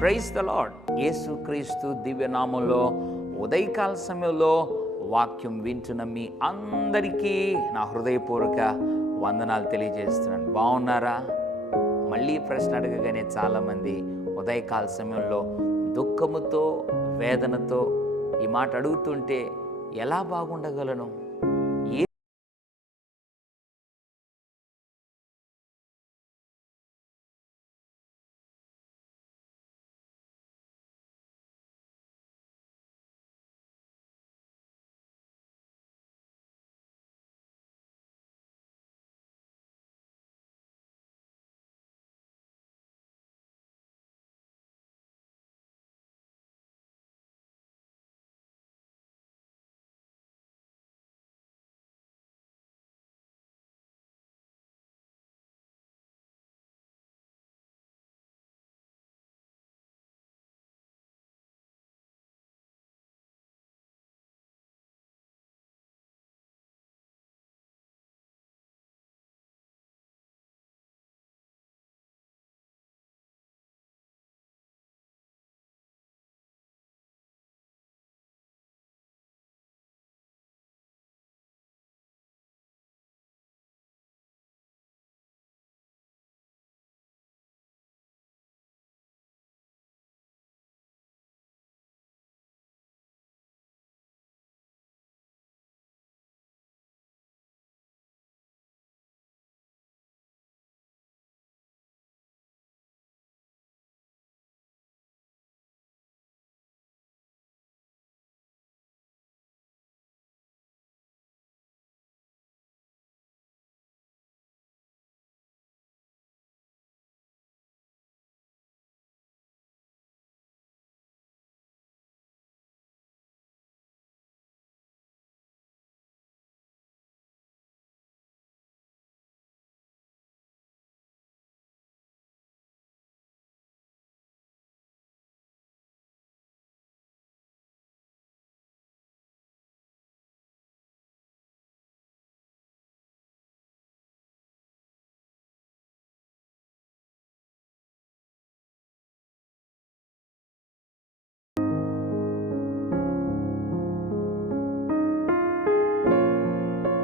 Praise the lord యేసుక్రీస్తు దివ్యనామంలో ఉదయకాల సమయంలో వాక్యం వింటున్న మీ అందరికీ నా హృదయపూర్వక వందనాలు తెలియజేస్తున్నాను. బాగున్నారా? మళ్ళీ ప్రశ్న అడగగానే చాలామంది ఉదయకాల సమయంలో దుఃఖముతో వేదనతో ఈ మాట అడుగుతుంటే ఎలా బాగుండగలను